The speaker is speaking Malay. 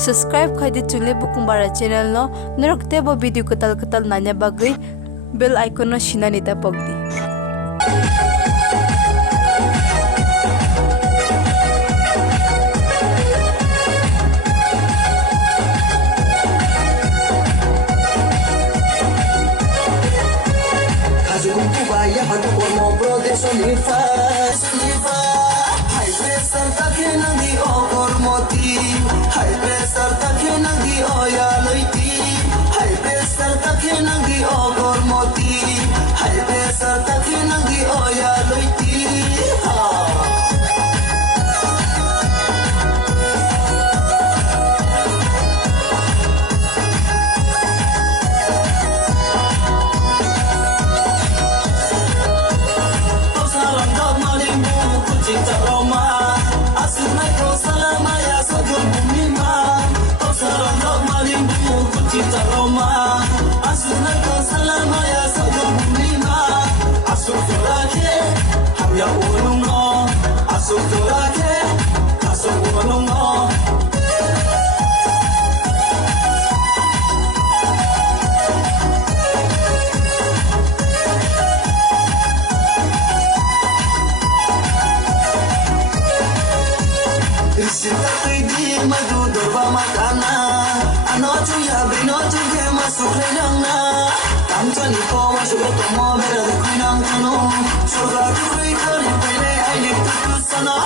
subscribe khai di chule bukung bara channel no norokte bo video katal katal nanya bagui bell icon no shinani ta pokdi. High pressure take nang di ogor moti, high pressure take nang di oya loiti, high pressure take nang di ogor moti, high pressure take nang di oya loiti. Cinta Roma, asal naik salama ya sodul bumima. Kau sarandok malimbu, cinta Roma, asal naik salama ya sodul bumima. Asal turake, ham ya ulungo, asal turake, asal ulungo. Cinta di madu dorba makana, anoju ya binoju ke masuk lenangna. Tamcani ko masuk ke tomo bera de kuinang kuno, surga tu kui kari pele ailik tu sana.